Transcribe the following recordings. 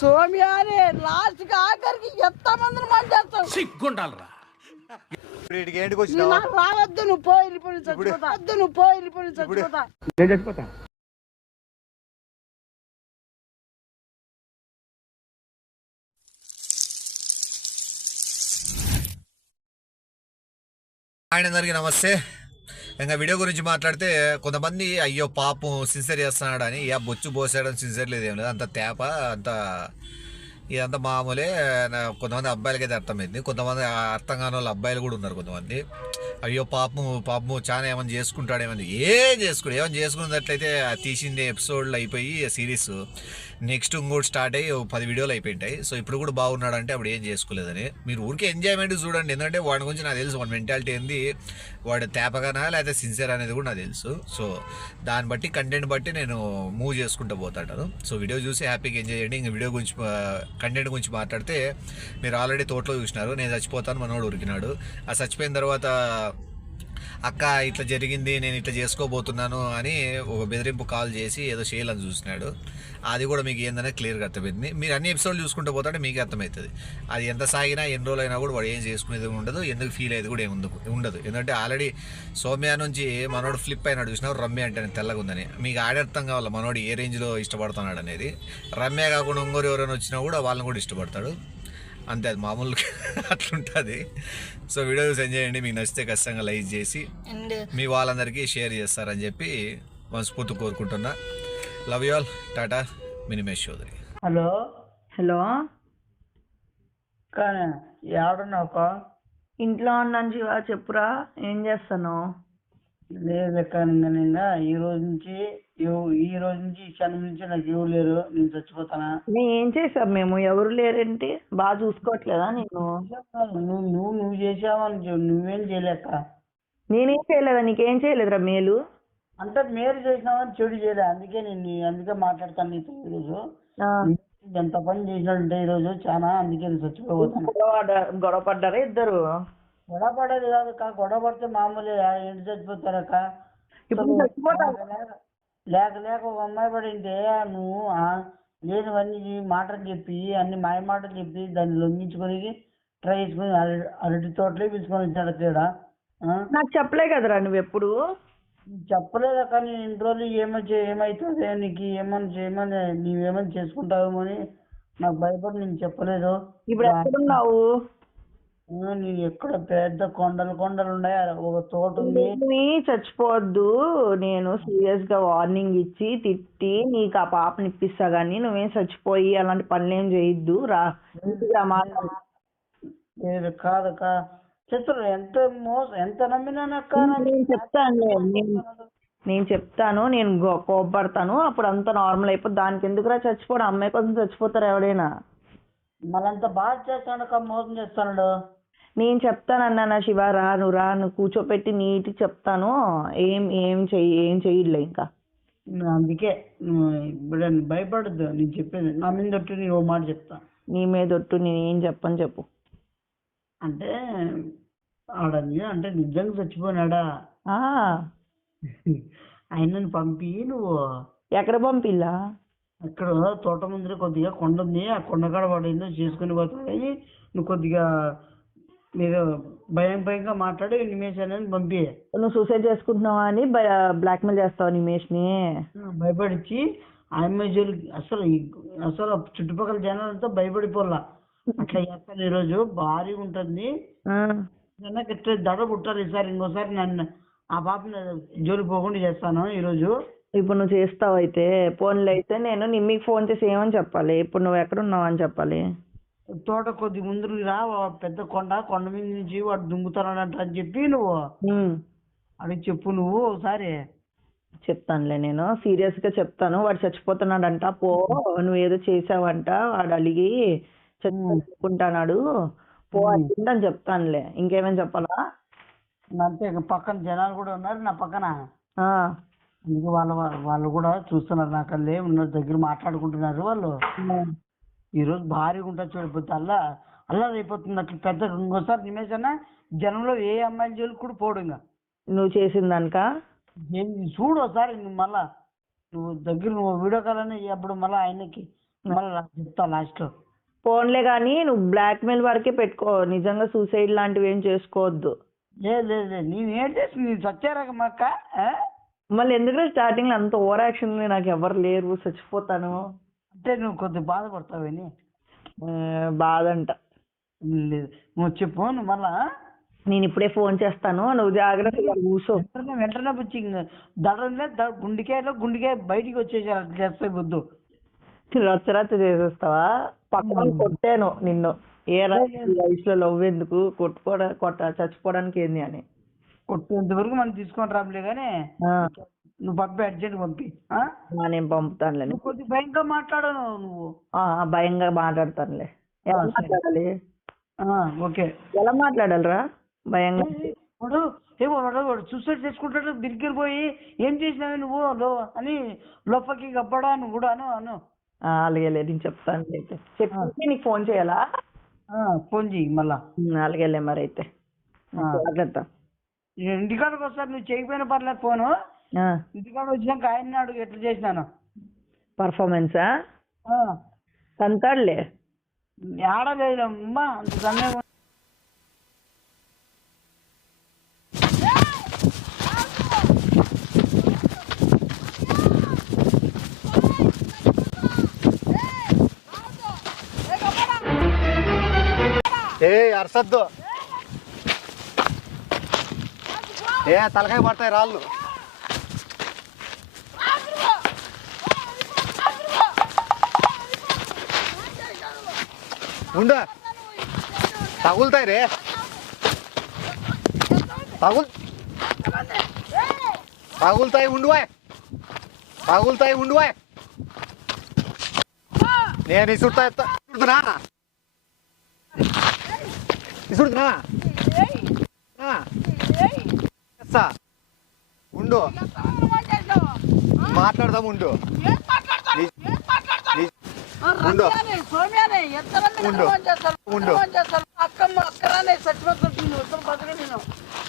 సోమ్యానే last ఆఖరికి ఎంత మందిని మంది చేస్తావు సిగ్గుండాలరా ఏంటికి వచ్చినావు? రావద్దు, నువ్వు పోయి చచ్చిపోతా. వద్దు, నువ్వు పోయి చచ్చిపోతా. నేను చచ్చిపోతా. అందరికీ నమస్తే. ఇంకా వీడియో గురించి మాట్లాడితే కొంతమంది అయ్యో పాపం సిన్సియర్ చేస్తున్నాడు అని బొచ్చు పోసాడని సిన్సియర్ లేదు, ఏం లేదు, అంత తేప అంత ఇదంతా మామూలే. కొంతమంది అబ్బాయిలకైతే అర్థమైంది, కొంతమంది అర్థం కాని వాళ్ళు అబ్బాయిలు కూడా ఉన్నారు. కొంతమంది అయ్యో పాపము చాలా ఏమైనా చేసుకుంటాడు, ఏమైనా చేసుకున్నట్లయితే తీసింది ఎపిసోడ్లు అయిపోయి సిరీస్ నెక్స్ట్ ఇంకోటి స్టార్ట్ అయ్యి 10 వీడియోలు అయిపోయింటాయి. సో ఇప్పుడు కూడా బాగున్నాడు అంటే అప్పుడు ఏం చేసుకోలేదని మీరు ఊరికే ఎంజాయ్మెంట్ చూడండి. ఎందుకంటే వాడి గురించి నాకు తెలుసు, వాడి మెంటాలిటీ ఏంది, వాడు తేపగానా లేకపోతే సిన్సియర్ అనేది కూడా నాకు తెలుసు. సో దాన్ని బట్టి కంటెంట్ బట్టి నేను మూవ్ చేసుకుంటూ పోతాను. సో వీడియో చూసి హ్యాపీగా ఎంజాయ్ చేయండి. ఇంకా వీడియో గురించి కంటెంట్ గురించి మాట్లాడితే మీరు ఆల్రెడీ తోటలో చూసినారు, నేను చచ్చిపోతాను మనోడు ఉరికినాడు. ఆ చచ్చిపోయిన తర్వాత అక్క ఇట్లా జరిగింది, నేను ఇట్లా చేసుకోబోతున్నాను అని ఒక బెదిరింపు కాల్ చేసి ఏదో చేయాలని చూసినాడు. అది కూడా మీకు ఏందనే క్లియర్గా అర్థమైంది. మీరు అన్ని ఎపిసోడ్లు చూసుకుంటూ పోతాంటే మీకు అర్థమవుతుంది. అది ఎంత సాగినా ఎన్ని రోజులు అయినా కూడా వాడు ఏం చేసుకునేది ఉండదు, ఎందుకు ఫీల్ అయ్యేది కూడా ఉండదు. ఎందుకంటే ఆల్రెడీ సౌమ్య నుంచి మనోడు ఫ్లిప్ అయినాడు చూసినాడు, రమ్య అంటే తెల్లగా ఉందని. మీకు ఆడర్థం కావాలి మనోడు ఏ రేంజ్లో ఇష్టపడుతున్నాడు అనేది. రమ్య కాకుండా ఇంకోరు ఎవరైనా వచ్చినా కూడా వాళ్ళని కూడా ఇష్టపడతాడు, అంతే, అది మామూలుగా అట్లుంటుంది. సో వీడియో చూసి ఎంజాయ్ చేయండి. మీకు నచ్చితే ఖచ్చితంగా లైక్ చేసి మీ వాళ్ళందరికీ షేర్ చేస్తారని చెప్పి మనస్ఫూర్తి కోరుకుంటున్నా. Love you all. Tata. Minimesh Chaudhary. Hello కానీ ఎవడున్నావు? ఇంట్లో ఉన్నాను శివ, చెప్పురా, ఏం చేస్తాను? లేదు కానీ నిన్న ఈ రోజు నుంచి క్షణం నుంచి నాకు ఎవరు లేరు, నేను చచ్చిపోతానా? ఏం చేసావు మేము? ఎవరు లేరేంటి? బాగా చూసుకోవట్లేదా నేను? నువ్వు చేసావని నువ్వేం చేయలేక? నేనేం చేయలేదా? నీకేం చేయలేదురా మేలు? అంటే మేలు చేసినావని చెడు చేయలే, అందుకే మాట్లాడతాను నీతో ఈరోజు. ఎంత పని చేసినాడంటే ఈరోజు చాలా, అందుకే నేను చచ్చిపోతాను. గొడవ పడ్డారా ఇద్దరు? గొడవ పడేది కాదు అక్క, గొడవ పడితే మామూలే, ఏంటి చచ్చిపోతారక్క? లేక ఒక అమ్మాయి పడింటే నువ్వు లేనివన్నీ మాటలు చెప్పి, అన్ని మాయ మాటలు చెప్పి దాన్ని లొంగించుకొని ట్రై చేసుకుని అరటి తోటలే పిలుచుకొని వచ్చాడు తేడా. నాకు చెప్పలే కదరా నువ్వు ఎప్పుడు? చెప్పలేదా? కానీ ఇన్ని రోజులు ఏమవుతుంది నీకు, ఏమని నీవేమని చేసుకుంటావేమో అని నాకు భయపడి నేను చెప్పలేదు. ఇప్పుడు ఎక్కడున్నావు? నేను ఎక్కడ పెద్ద కొండలు ఉన్నాయి, ఒక తోట ఉంది. చచ్చిపోవద్దు, నేను సీరియస్ గా వార్నింగ్ ఇచ్చి తిట్టి నీకు ఆ పాపని ఇప్పిస్తా గానీ నువ్వేం చచ్చిపోయి అలాంటి పనులు ఏం చేయొద్దు రా. కాదక్క, చెప్తాను ఎంత నమ్మినానక్క. నేను చెప్తాను, నేను కోపడతాను, అప్పుడు అంతా నార్మల్ అయిపోతుంది. దానికి ఎందుకురా చచ్చిపోవడం? అమ్మాయి కోసం చచ్చిపోతారు ఎవడైనా. మళ్ళంత బాగా చేస్తానక్క, మోసం చేస్తాడు. నేను చెప్తానన్నా శివ, నువ్వు కూర్చోపెట్టి నీట్గా చెప్తాను, ఏం చెయ్యలే ఇంకా. అందుకే ఇప్పుడు భయపడద్దు, నేను చెప్పేది నా మీద ఒట్టు, నేను ఓ మాట చెప్తా. నీ మీద ఒట్టు నేను ఏం చెప్పని చెప్పు. అంటే ఆడది అంటే నిజంగా చచ్చిపోయినాడా? ఆయనని పంపి నువ్వు ఎక్కడ పంపిల్లా? అక్కడ తోట ముందర కొద్దిగా కొండ ఉంది, ఆ కొండకాడ పడిందో చేసుకుని పోతాయి. నువ్వు కొద్దిగా మీరు భయంగా మాట్లాడి నిమేషాన్ని పంపి. నువ్వు సూసైడ్ చేసుకుంటున్నావా అని బ్లాక్మెయిల్ చేస్తావు నిమేష్ని, భయపడిచ్చి ఆమె అసలు చుట్టుపక్కల జనాలంతా భయపడిపోలా. అట్లా చేస్తాను ఈరోజు భారీ ఉంటుంది, దడ పుట్టాలి ఈసారి. ఇంకోసారి నన్ను ఆ పాపని జోలి పోకుండా చేస్తాను ఈరోజు. ఇప్పుడు నువ్వు చేస్తావు అయితే ఫోన్లో అయితే నేను నిమ్మికి ఫోన్ చేసి ఏమని చెప్పాలి? ఇప్పుడు నువ్వు ఎక్కడున్నావు అని చెప్పాలి. తోట కొద్ది ముందు రా, పెద్ద కొండ మీద నుంచి వాడు దుంగుతానంట అని చెప్పి నువ్వు అది చెప్పు. నువ్వు ఒకసారి చెప్తానులే, నేను సీరియస్ గా చెప్తాను. వాడు చచ్చిపోతున్నాడంట, పో నువ్వు ఏదో చేసావంట, వాడు అలిగి చచ్చిపోతున్నాడు, పో అని చెప్తానులే. ఇంకేమేమి చెప్పాలా? అంతే, పక్కన జనాలు కూడా ఉన్నారు నా పక్కన, అందుకే వాళ్ళు కూడా చూస్తున్నారు, నా కళ్ళే ఉన్నారు, దగ్గర మాట్లాడుకుంటున్నారు వాళ్ళు. ఈరోజు భారీగా ఉంటుంది చూడిపోతే అల్లా అయిపోతుంది అట్లా పెద్ద. ఇంకోసారి నిమేషన్నా జనంలో ఏ అమ్మాయిల జోలికి కూడా పోడు. ఇంకా నువ్వు చేసిందనుక చూడు ఒకసారి, నువ్వు మళ్ళా నువ్వు వీడియో కాల్ అని అప్పుడు మళ్ళీ ఆయనకి మళ్ళీ చెప్తా లాస్ట్. ఫోన్లే కానీ నువ్వు బ్లాక్మెయిల్ వరకే పెట్టుకో, నిజంగా సూసైడ్ లాంటివి ఏం చేసుకోవద్దు. లేదు లేదు లేదు, నేనేం చేసి నేను చచ్చారాక మక్క. మళ్ళీ ఎందుకంటే స్టార్టింగ్ లో అంత ఓవర్ యాక్షన్ నాకు ఎవరు లేరు, చచ్చిపోతాను అంటే నువ్వు కొద్దిగా బాధపడతావని. బాధ అంట. లేదు నువ్వు చెప్పు, నువ్వు మళ్ళా నేను ఇప్పుడే ఫోన్ చేస్తాను, నువ్వు జాగ్రత్తగా కూర్చో. వెంటనే వచ్చి దడనే గుండెకాయ బయటికి వచ్చేసారు, అట్లా చేస్తాయి బుద్ధు. రచ్చరచ్చ చేసేస్తావా? పక్కన కొట్టాను నిన్ను, ఏ లైఫ్ లో లవ్ ఎందుకు చచ్చిపోవడానికి ఏంది అని. కొట్టేంత వరకు మనం తీసుకొని రాములే కానీ నువ్వు పంపి అర్జెంట్ పంపి. నేను పంపుతానులే. నువ్వు కొద్దిగా భయంగా మాట్లాడను నువ్వు. భయంగా మాట్లాడతానులే. ఎలా మాట్లాడాలి? ఓకే, ఎలా మాట్లాడాలిరా భయంగా? వాడు సూసైడ్ చేసుకుంటాడు, దిగ్గిరి పోయి ఏం చేసినావు నువ్వు అని లోపలికి గబ్బడా నువ్వు కూడా అను. అలాగే నేను చెప్తాను అయితే. చెప్పి నీకు ఫోన్ చేయాలా? ఫోన్ చెయ్యి మళ్ళా. అలాగే మరి అయితే మాట్లాడతా. ఇంటికాడికి వస్తారు, నువ్వు చేయకపోయినా పర్లేదు ఫోను. ఇంటికాడ వచ్చినాక ఆయన అడుగు ఎట్లా చేసినాను పర్ఫార్మెన్సా. తంతాడులే, ఆడలేదు అమ్మా అంత సమయం. అరసద్దు, తలకాయ పడతాయి రాళ్ళు. ఉండ తగులుతాయి రే, తగులుతాయి ఉండువా. నేను ఇసుడుతున్నా ఉండు, మాట్లాడదాం ఉండు.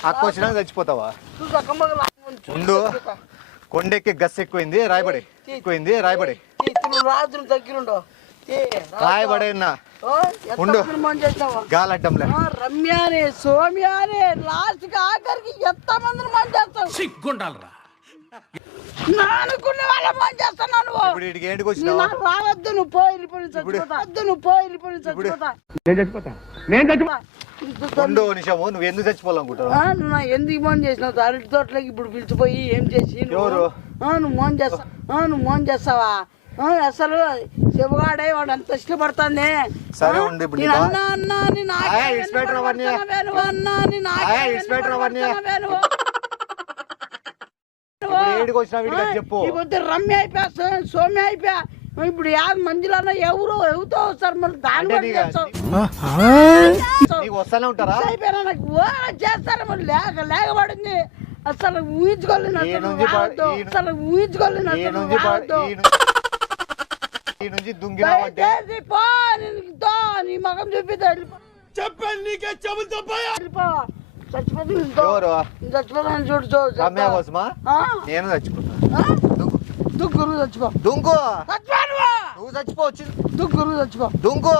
అక్క వచ్చినా చచ్చిపోతావా? ఉండు, కొండెక్కి గస్ ఎక్కువైంది, రాయబడి రాత్రి దగ్గరుండు రాయబడేనా ఉండు, గాలడ్డంలే. రమ్యానే సోమ్యానే లాస్ట్ కి ఆఖరికి ఎంత మందిని మంది చేస్తావు? సిగ్గుండాలరా అనుకునే వాళ్ళ మంది చేస్తున్నాను. ఇప్పుడు ఇడికి ఏంటికి వచ్చినావు? రావద్దు, నువ్వు పోయి చచ్చిపోతా. ఉండు నిమిషము, నువ్వు ఎందుకు చచ్చిపోవాలనుకుంటావు? ఎందుకు మోన్ చేసినావు? అరటి తోటలోకి ఇప్పుడు పిలిచిపోయి ఏం చేసి ఎవరు నువ్వు మోన్ చేస్తావా? అసలు శివగాడే వాడు అంత ఇష్టపడుతుంది. సరే ఉండు, ఇప్పుడు చెప్పు. రమ్య అయిపోయా, సోమ్య అయిపోయా, ఇప్పుడు 50 మందిలో ఎవరితో వస్తారు? మళ్ళీ దాని వస్తానే ఉంటారా? అయిపోయినా నాకు చేస్తారు, మళ్ళీ లేకబడింది. అసలు ఊహించుకోలేను, నీ మగం చూపిద్దా? చెప్పండి నీకే చెబుతా చచ్చిపోతాను చూడు. రమ్య కోసమా? నేను చచ్చిపోతా. దుగ్గురు చచ్చిపో. దుంకు నువ్వు చచ్చిపోవచ్చు. దుగ్గురు చచ్చిపో. దుంకు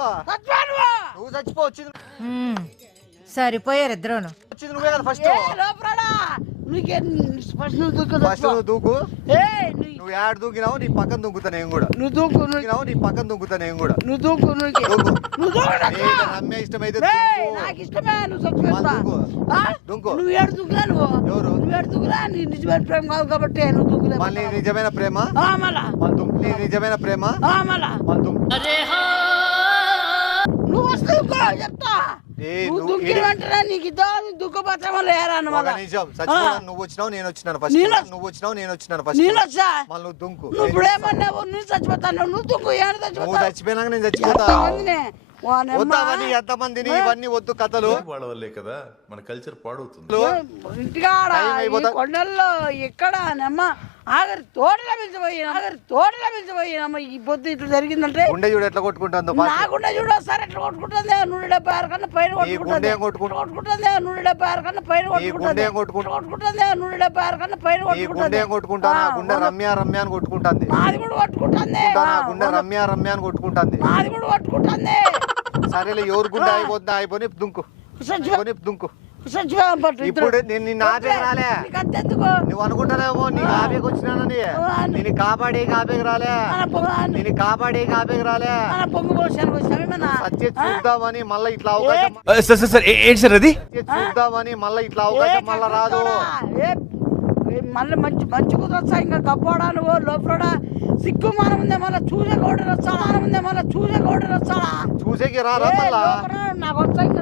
నువ్వు చచ్చిపోవచ్చు. సరిపోయారు ఇద్దరు. నువ్వే కదా ఫస్ట్. దూకు. నువ్వు ఏడు దూకినావు, నీ పక్కన దుంకుతా నేను కూడా. నువ్వు దూకు. నీ పక్కన దుంకుతా నేను కూడా. నువ్వు దూకు. రమ్య ఇష్టమైతే నాకు ఇష్టమే. నువ్వు ఏడు దూకులా. ఎవరు నువ్వు ఏడు దూకులా? నీ నిజమైన ప్రేమ కాదు కాబట్టి నువ్వు దూకులే. మళ్ళీ నిజమైన ప్రేమ నీ నిజమైన ప్రేమ నువ్వు వస్తావు చెప్తా. నువ్వు వచ్చినావు నేను వచ్చినాను ఫస్ట్. నువ్వు వచ్చినావు నేను వచ్చినాను ఫస్ట్. మళ్ళీ నువ్వు దుంకు. ఇప్పుడు ఏమన్నావు? నువ్వు చచ్చిపోతాను. నువ్వు దుంకు. నువ్వు చచ్చిపోయినాక నేను చచ్చిపోతా. ఎంతమందిని ఇవన్నీ వద్దు కథలు. వాళ్ళ వల్లే కదా మన కల్చర్ పాడవుతుంది. ఇంటికాడ కొండల్లో ఎక్కడ ఆగరి తోటలో పిలిచిపోయినా ఈ పొద్దు ఇట్లా జరిగిందంటే గుండె చూడు ఎట్లా కొట్టుకుంటుందో నాకుండా చూడు ఒకసారి ఎట్లా కొట్టుకుంటుంది 176 కన్నా పైన కొట్టుకుంటుంది 176 కన్నా పైన కొట్టుకుంటుంది 176 కన్నా పైన కొట్టుకుంటా గుండె రమ్య అని కొట్టుకుంటుంది నాది కూడా కొట్టుకుంటుంది గుండె రమ్య అని కొట్టుకుంటుంది నాది కూడా కొట్టుకుంటుంది సరేలే ఎవరు గుండె అయిపోయి దుంకు దుంకు ఇప్పుడు నేను నిన్ను ఆపేకి రాలే నువ్వు అనుకుంటానేమో నీకు ఆపేకి వచ్చినానని నేను కాపాడేకి ఆపేకి రాలే నేను కాపాడేకి ఆపేకి రాలే సత్య చూద్దామని మళ్ళీ ఇట్లా అవకాశం సార్ ఏంటి సార్ అది చూద్దామని మళ్ళీ ఇట్లా అవకాశం మళ్ళీ రాదు మళ్ళీ మంచి కుదరచ్చా ఇంకా గబ్బోడా నువ్వు లోపల సిగ్గు మనం ఉందే మళ్ళీ చూసే కోడి రచ్చాడా చూసేకి రారా మళ్ళా నాకు వచ్చా ఇంకా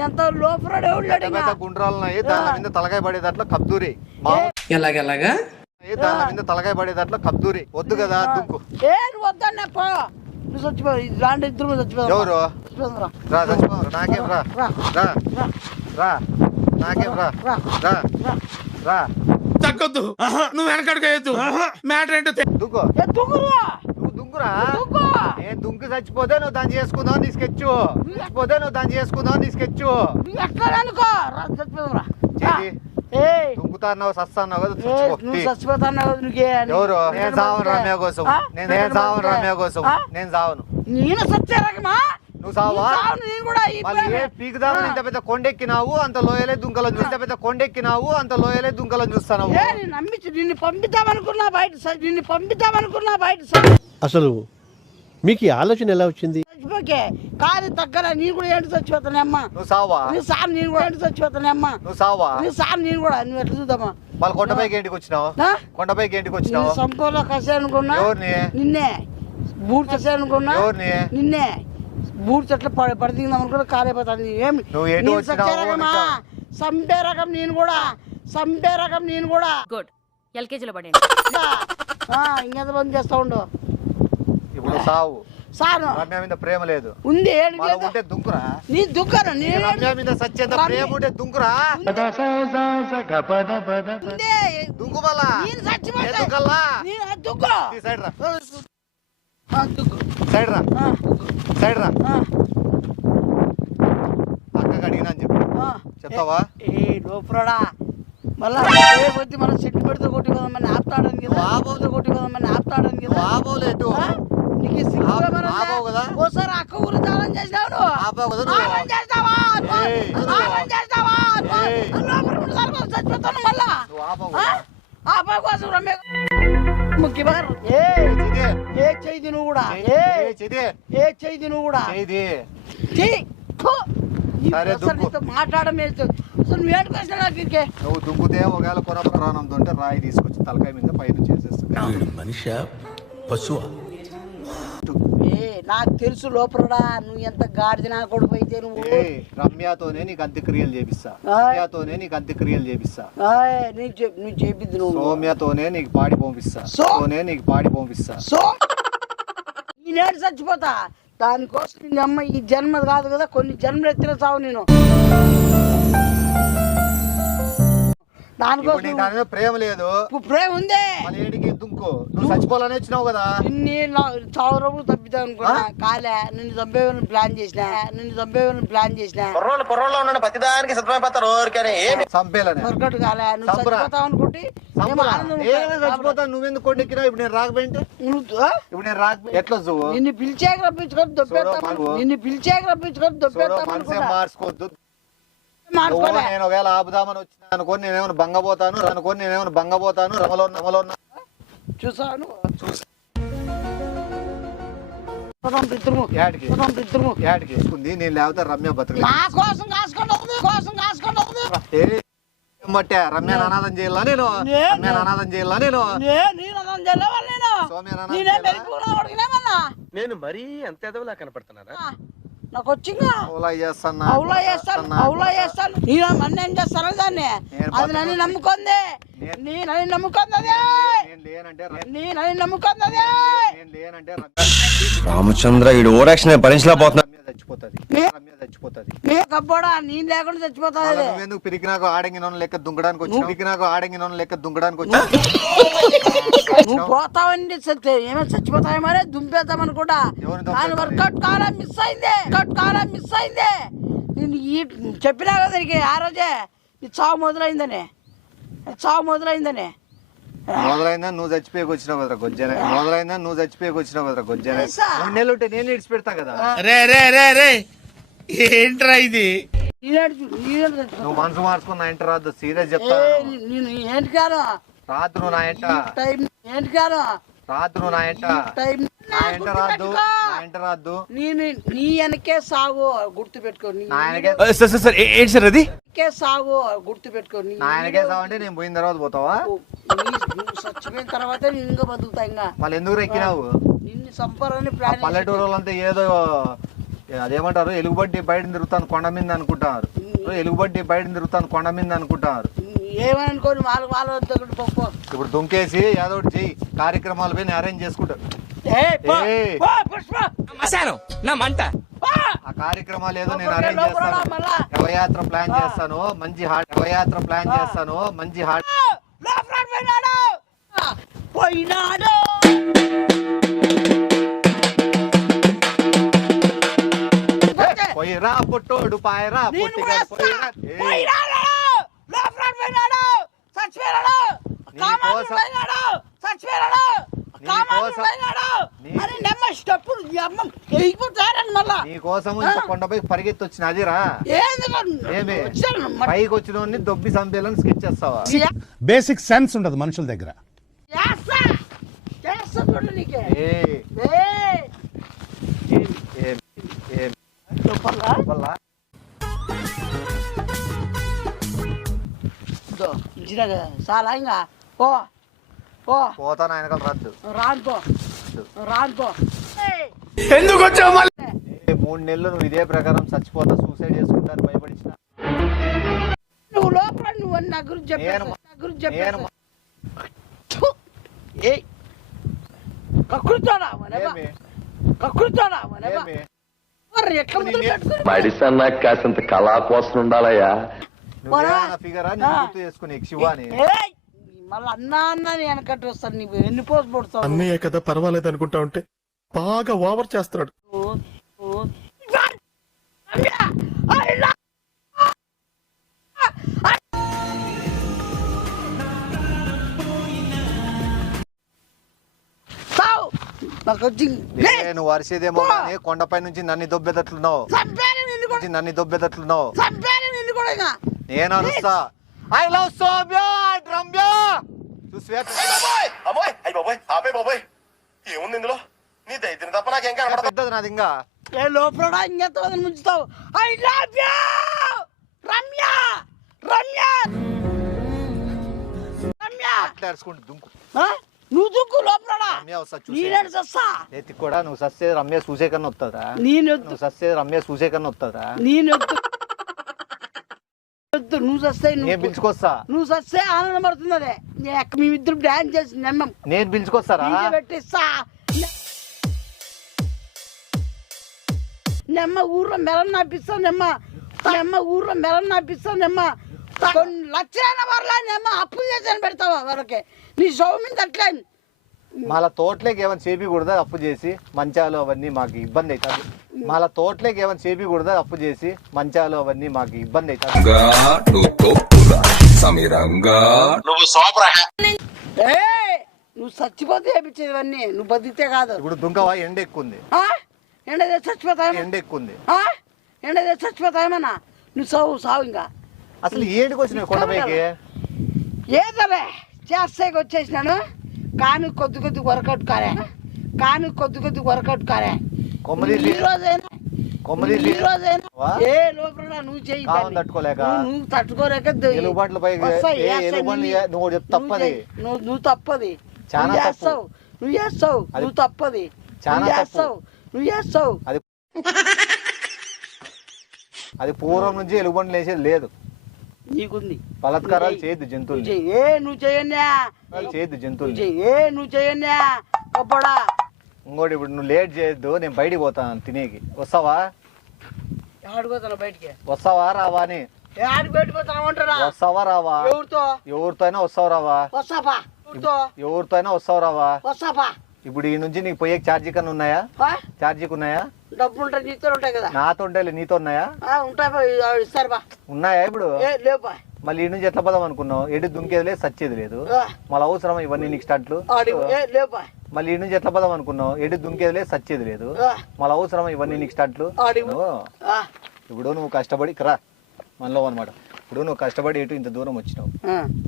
ఎంత లోపల గుండ్రాలు ఉన్నాయి దాని మీద తలకాయ పడేదట్లా కబ్దూరి ఎలాగెలాగా దాని మీద తలకాయ పడేదట్లా కబ్దూరి వద్దు కదా దుంకు నువ్వు వద్దన్నా పో నువ్వు చచ్చిపో ఇలాంటి ఇద్దరు చచ్చిపో ఎవరు రా చచ్చిపో నాకేం రా రా రా నాకేం రా రా రా తగ్గొద్దు నువ్వు వెనకడుకోవద్దు మ్యాటర్ ఏంటో దుంకు నువ్వు దుంకురా నేను దుంకు చచ్చిపోతే నువ్వు దాన్ని చేసుకుందావు నీ స్కెచ్ చచ్చిపోతే నువ్వు దాన్ని చేసుకుందావు నీ స్కెచ్ దుంకుతాన్నావు సస్తాన్నావు కదా ఎవరు నేను సావను రమ్య కోసం నేను సావను రమ్య కోసం నేను సావను నేను సత్యారకమా నువ్వు సావా పీకుదామని ఇంత పెద్ద కొండెక్కినావు అంత లోయలే దుంకలను చూస్తే పెద్ద కొండెక్కినావు అంత లోయలే దుంకలను చూస్తాను నమ్మించి నిన్ను పంపిద్దామనుకున్నా బయట అసలు మీకు ఈ ఆలోచన ఎలా వచ్చింది కాదు తగ్గల నేను కూడా ఏంటి చచ్చిపోతానే అమ్మా నువ్వు సావా నీ సార్ నేను కూడా ఏంటి చచ్చిపోతానే అమ్మా నువ్వు సావా నీ సార్ నేను కూడా నువ్వు ఎట్లా చూద్దామా వాళ్ళ కొండపైకి ఏంటికి వచ్చినావు కొండపైకి ఏంటికి వచ్చినావు సంపూర్ణ కసే అనుకున్నా ఎవరిని నిన్నే బూట్ కసే అనుకున్నా ఎవరిని నిన్నే బూట్ చెట్లు పడిదిందాం అనుకున్నా కాలేపోతాను ఏమి సంపే రకం నేను కూడా గుడ్ ఎల్కేజీలో పడండి ఇంకెంత బంద్ చేస్తా ఉండు ఇప్పుడు సావు సార్ రమ్య మీద ప్రేమ లేదు ఉంది ఉంటే దుంకురా నీ దుఃఖను రమ్య మీద సత్యంత ప్రేమ ఉంటే దుంకురా దుంకు మళ్ళా సైడ్ రా సైడ్ రా సైడ్ రా అక్కకి అడిగినా అని చెప్పు చెప్తావా లోపలడా మళ్ళా వచ్చి మనం చెట్టు పెడితే కొట్టి పోదామని ఆపుతాడని కదా కొట్టి పోదామని ఆపుతాడని కదా ఆపోలేదు నీకు కదా ఓసారి అక్క ఊరు దానం చేసినావు చచ్చిపోతాను మళ్ళా ఆపా కోసం రమ్య ముఖ్యమంత్రి ఏ చేయి నువ్వు కూడా ఏ చేయి నువ్వు కూడా మాట్లాడమే నువ్వు దుంకుతే ఒకవేళ కొన ప్రాణంతో ఉంటే రాయి తీసుకొచ్చి తలకాయ మీద పైన చేసేస్తా మనిషి పశువా నాకు తెలుసు లోపలడా నువ్వు ఎంత గాడిద నా కొడుకు అయితే నువ్వు రమ్యతోనే నీకు అంత్యక్రియలు చేపిస్తా రమ్యతోనే నీకు అంత్యక్రియలు చేపిస్తా నువ్వు చేపిద్దు నువ్వు సౌమ్యతోనే నీకు పాడి పంపిస్తా సో నేడు చచ్చిపోతా దానికోసం నీ అమ్మ ఈ జన్మ కాదు కదా కొన్ని జన్మలు ఎత్తిన చావు నేను దానికోసం ప్రేమ లేదు ప్రేమ ఉందే దుంకు నువ్వు చచ్చిపోవాలని వచ్చినావు కదా నిన్ను చావు రోజులు తప్పితా అనుకున్నా కాలే నిన్ను చంపేవాళ్ళని ప్లాన్ చేసిన వర్కౌట్ కాలే నువ్వు చచ్చిపోతావు అనుకుంటే చచ్చిపోతాను నువ్వెందుకు కొండెక్కినా ఇప్పుడు నేను రాకపోయింటే ఇప్పుడు నేను రాకపోయి ఎట్లా నిన్ను పిలిచాక రప్పించుకొని దొబ్బేస్తాం మార్చుకోవద్దు నేను ఒకవేళ ఆపుదామని వచ్చిన అనుకోని నేనేమైనా బంగపోతాను రమలో చూసాను నేను లేకపోతే రమ్య బతుకు రమ్య అనాథం చేయాలా నేను నేను మరీ అంత ఎదవలా కనపడుతున్నారా నాకు వచ్చిందా అవులా చేస్తాను నేను ఏం చేస్తాను దాన్ని అది నన్ను నమ్ముకుంది రామచంద్ర ఈడు ఓరాక్షన్ భరించలేకపోతున్నా చచ్చిపోతుంది కబ్బోడా నేను లేకుండా చచ్చిపోతాది. నువ్వెందుకు పిరికి నాకు ఆడంగి నూనె లెక్క దుంగడానికి వచ్చి నువ్వు పోతావని ఏమో చచ్చిపోతావు మరే దుంపేద్దాం అనుకుంటా. దాని వర్కౌట్ కాలం మిస్ అయింది. నేను ఈ చెప్పినా కదా నీకు ఆ రోజే ఈ చావు మొదలైందని. మొదలైందా నువ్వు చచ్చిపోయి వచ్చినావు కదరా గొజ్జనే. 3 నెలలు ఉంటే నేను ఇడిచి పెడతా కదా. రే ఏంట్రా ఇది? నువ్వు మనసు మార్చుకున్న ఇంట రాదు, సీరియస్ చెప్తా. నేను ఏంటి కాదు రాదు నువ్వు నా ఇంట రాదు. నేను నీ వెనకే సాగు గుర్తు పెట్టుకో. సార్ ఏంటి సార్ అది? సాగు గుర్తు పెట్టుకో. నా వెనకే సాగు అంటే నేను పోయిన తర్వాత పోతావా? నువ్వు చచ్చిపోయిన తర్వాత నేను ఇంకా బతుకుతా. ఇంకా మళ్ళీ ఎందుకు ఎక్కినావు? నిన్ను చంపాలని ప్లాన్. పల్లెటూరు వాళ్ళంతా ఏదో అదేమంటారు, ఎలుగుబడ్డి బయట తిరుగుతాను కొండ మీద అనుకుంటున్నారు. ఏమని అనుకోని వాళ్ళ పప్పు ఇప్పుడు దుంకేసి ఏదో ఒకటి చెయ్యి, కార్యక్రమాలు పోయి అరేంజ్ చేసుకుంటారు. ఆ కార్యక్రమాలు ఏదో నేను అరేంజ్ చేస్తాను. శవయాత్ర ప్లాన్ చేస్తాను, మంచి హాట్ పోయినాడు. పోయిరా పొట్టోడు పాయరా నీ కోసం కొండపై పరిగెత్తి వచ్చిన అదిరా. ఏమే పైకి వచ్చిన దొబ్బి సంపేయాలని స్కెచ్ చేస్తావా? బేసిక్ సెన్స్ ఉండదు మనుషుల దగ్గర. చాలా ఇంకా పోతాను ఆయనకల్ రద్దు. రానుకో ఎందుకు వచ్చావు? 3 నెలలు నువ్వు ఇదే ప్రకారం చచ్చిపోతా, సూసైడ్ చేసుకుంటాను భయపడిచిన. నువ్వు లోపల నువ్వు నా గురించి చెప్పాను. మడిసన్నా కాసింత కళా కోసం ఉండాలయ్యా. మళ్ళీ అన్నా వెనకట్టు వస్తాను. నీకు ఎన్ని పోస్ట్ పడుతావు? అన్నయ్య కదా పర్వాలేదు అనుకుంటా ఉంటే బాగా ఓవర్ చేస్తున్నాడు. నువ్వు వరిసేదేమో కానీ కొండపై నుంచి నన్ను దొబ్బెదట్లున్నావు. నేను అరుస్తా. I love Soumya Ramya. ఏముంది ఇందులో? నీ దైత్యం తప్ప నాకేం కనపడదు. నాది ఇంకా లోపల ఇంకెంత ముంచుతావు. I love you Ramya. దుంకు. నువ్వు దుక్కు లోపల కూడా నువ్వు సస్తే రమ్య చూసే కన్నా వస్తుందా? పిలుచుకొస్తా. నువ్వు సస్తే ఆనందం పడుతుంది. అదే మేమిద్దరు డాన్స్ చేసి నేను పిలుచుకొస్తారా? పెట్టిస్తా. నెమ్మ ఊర్లో మెలం నాపిస్తా. ఊర్లో మెలం నాపిస్తా. కొన్ని లక్షలైన వర్లా అప్పు చేసి పెడతావా వరకే నీ సౌమింది అట్లా. మళ్ళా తోటలోకి ఏమైనా చేపికూడదా అప్పు చేసి మంచాలు అవన్నీ మాకు ఇబ్బంది అవుతుంది. నువ్వు చచ్చిపోతే చేపించేవన్నీ నువ్వు బతికితే కాదు. ఇప్పుడు దుంకవా? ఎండ ఎక్కుంది. ఎండ చచ్చిపోతాయేమన్నా? నువ్వు సావు ఇంకా. అసలు ఏడికి వచ్చినావు కొండపైకి? ఏదలే చేస్తాకి వచ్చేసినాను. కానీ కొద్ది వర్కౌట్ కాలే. ఈ రోజైనా ఏ లోపల నువ్వు చెయ్యి. నువ్వు తట్టుకోలేక నువ్వు తప్పది. నువ్వు చేస్తావు. అది పూర్వం నుంచి ఎలుగుబండ్లు వేసేది లేదు. నీకుంది. బలత్కారాలు చేయద్దు జంతువులు. నువ్వు చేయన్నా. ఇంకోటి ఇప్పుడు నువ్వు లేట్ చేయొద్దు. నేను బయటికి పోతాను తినేకి. వస్తావా? ఆడిపోతాను బయటికి. వస్తావా రావా అని? ఆడికి బయటకు పోతాను అంటారా? వస్తావా రావా? ఎవరితో? ఎవరితో అయినా వస్తావు రావా? వస్తాపా. ఎవరితో అయినా వస్తావు రావా? వస్తాపా. ఇప్పుడు ఈ నుంచి నీకు పోయే ఛార్జీ కన్నా ఉన్నాయా? ఛార్జీకి ఉన్నాయా? డబ్బులు ఉంటాయి, నీతో ఉంటాయి కదా. నాతో ఉంటాయి, నీతో ఉన్నాయా? ఉంటాయి, ఇస్తారు బా. ఉన్నాయా ఇప్పుడు? లేపా. మళ్ళీ ఈ నుంచి ఎట్లా పోదాం అనుకున్నావు? ఎటు దుంకేది లేదు, సచ్చేది లేదు. మళ్ళీ అవసరం ఇవన్నీ నీకు స్టార్ట్లు? లేపా. మళ్ళీ ఈ నుంచి ఎట్లా పోదాం అనుకున్నావు? ఎటు దుంకేది లేదు, సచ్చేది లేదు. మళ్ళీ అవసరం ఇవన్నీ నీకు స్టార్ట్లు? ఇప్పుడు నువ్వు కష్టపడి రా మనలో అనమాట. ఇప్పుడు నువ్వు కష్టపడి ఎటు ఇంత దూరం వచ్చినావు,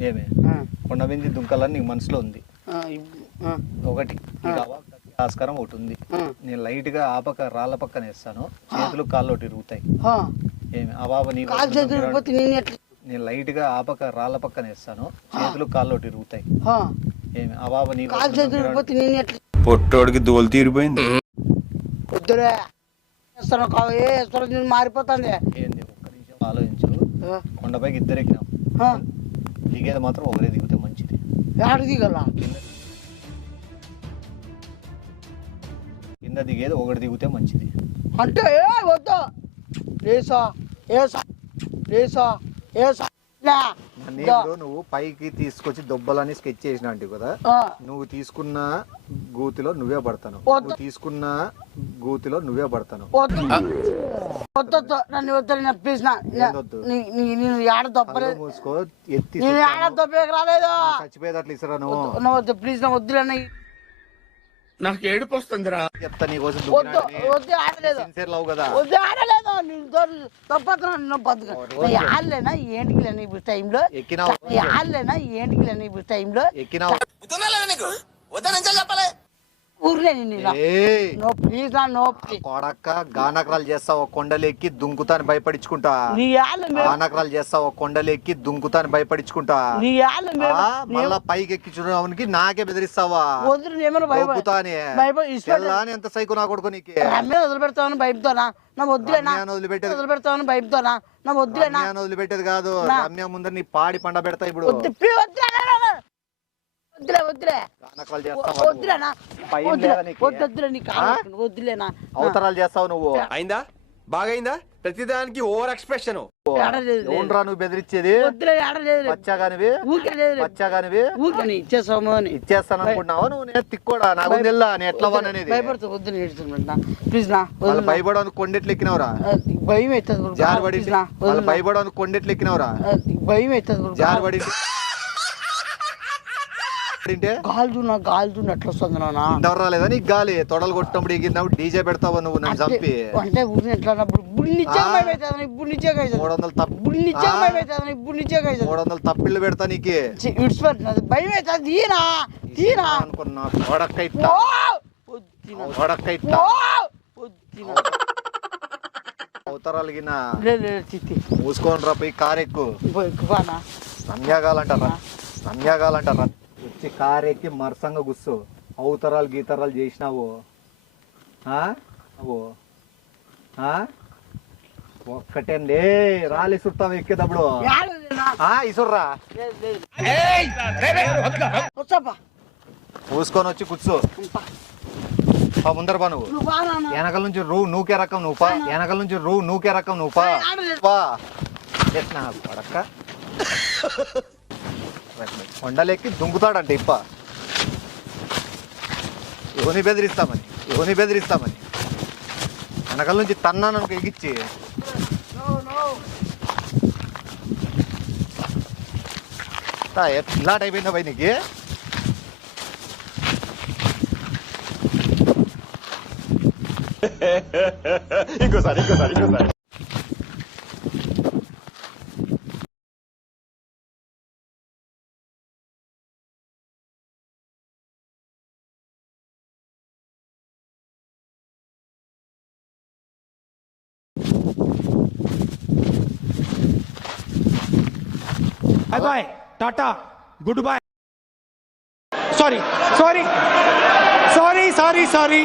ఏమే కొండ మీద దుంకాలని నీకు మనసులో ఉంది. ఒకటి ఆస్కారం ఒకటి ఉంది. నేను లైట్ గా ఆపక రాళ్ళ పక్కన వేస్తాను, చేతులు కాళ్ళు ఒకటి ఇరుగుతాయి. ఏమి ఆ బాబా నీ నేను లైట్ గా ఆపక రాళ్ళ పక్కన వేస్తాను, చేతులు కాళ్ళు ఒకటి ఇరుగుతాయి. ఏమి ఆ బాబా నీ పొట్టోడికి దోలు తీరిపోయింది. మారిపోతుంది. ఏంది ఒక్క నిమిషం ఆలోచించు. కొండపైకి ఇద్దరు ఎక్కినాం, దిగేది మాత్రం ఒకరే దిగితే మంచిది. దిగల కింద దిగేది ఒకటి దిగితే మంచిది. అంటే వద్దు నువ్వు పైకి తీసుకొచ్చి దొబ్బలని స్కెచ్ చేసిన అంటే కదా, నువ్వు తీసుకున్న గూతిలో నువ్వే పడతాను, నువ్వు తీసుకున్న గూతిలో నువ్వే పడతాను. వద్దు నన్ను వద్దు ప్లీజ్. నేను ఏడ దొబ్బలేదు, మూసుకో, ఎత్తి నేను ఏడ దొబ్బేకి రాలేదు. చచ్చిపోయేది అట్లా ఇస్తారా నువ్వు? వద్దు ప్లీజ్, నా వద్దులే. నాకు ఏడుపు వస్తుందిరా. చెప్తా నీకోసం వద్దు ఆడలేదు, సిన్సియర్ లవ్ కదా. వద్దు ఆడలేదు. తప్పలేనా ఏంటికి లేని ఇప్పుడు టైంలో ఎక్కినావు, ఆడలేనా ఏంటికి లేని ఇప్పుడు టైంలో ఎక్కినావు ఊర్లే ప్లీజ్ నో కొడక్క. గానకరాలు చేస్తావు, కొండలెక్కి దుంకుతాని భయపడించుకుంటా. గానకరాలు చేస్తావు, కొండలెక్కి దుంకుతాని భయపడించుకుంటా. మళ్ళా పైకి ఎక్కి చూడడానికి నాకే బెదిరిస్తావా? ఎంత సైకో నా కొడుకు నీకు. వదిలిపెడతామని భయంతోనా? నా వద్దులేనా? వదిలిపెడతామని భయంతోనా? నా వద్దులేనా? వదిలిపెట్టేది కాదు, రమ్య ముందర నీ పాడి పండ పెడతా. ఇప్పుడు అవతరాలు చేస్తావు నువ్వు. అయిందా? బాగైందా? ప్రతిదానికి ఓవర్ ఎక్స్ప్రెషన్. నువ్వు బెదిరించేది ఇచ్చేస్తాను అనుకుంటున్నావు నువ్వు. నేను తిక్కోడా నాకు తెల్లా నేను ఎట్లా అనేది భయపడడానికి కొండెట్లు ఎక్కినవరా? భయం అవుతుంది. జారబడి భయపడడానికి కొండెట్లు ఎక్కినవరా? భయం అవుతుంది. జారబడి గాలి ఎట్లా వస్తుంది ఎవరు రాలేదా నీకు? గాలి తొడలు కొట్టినప్పుడు ఎగిరినప్పుడు డీజే పెడతావా నువ్వు? నన్ను చంపి అంటే ఎట్లా 300 తప్పిళ్ళు పెడతా నీకు. భయం అవుతుంది. తీరా అనుకున్నా అవతరాలు మూసుకొని రా, పోయి కారు ఎక్కు. సంధ్యాగాలంటారా వచ్చి కారు ఎక్కి మరసంగా గుస్సు. అవతరాలు గీతరాలు చేసినావు ఒక్కటండి. రాలి సుట్టావు ఎక్కేటప్పుడు ఇసుర్రా పూసుకొని వచ్చి కూర్చో. ముందర పా నువ్వు. వెనకల నుంచి నూకే రకం నువ్వు పా. వెనకల నుంచి నూకే రకం నువ్వు పా. పడక్క కొండలెక్కి దుంకుతాడంటే ఇప్ప. ఎవరిని బెదిరిస్తామని వెనకల నుంచి తన్నాను అనుకో ఎగిచ్చి. ఇలాంటి అయిపోయిందా పై నీకు? ఇంకోసారి bye bye, tata, good boy. Sorry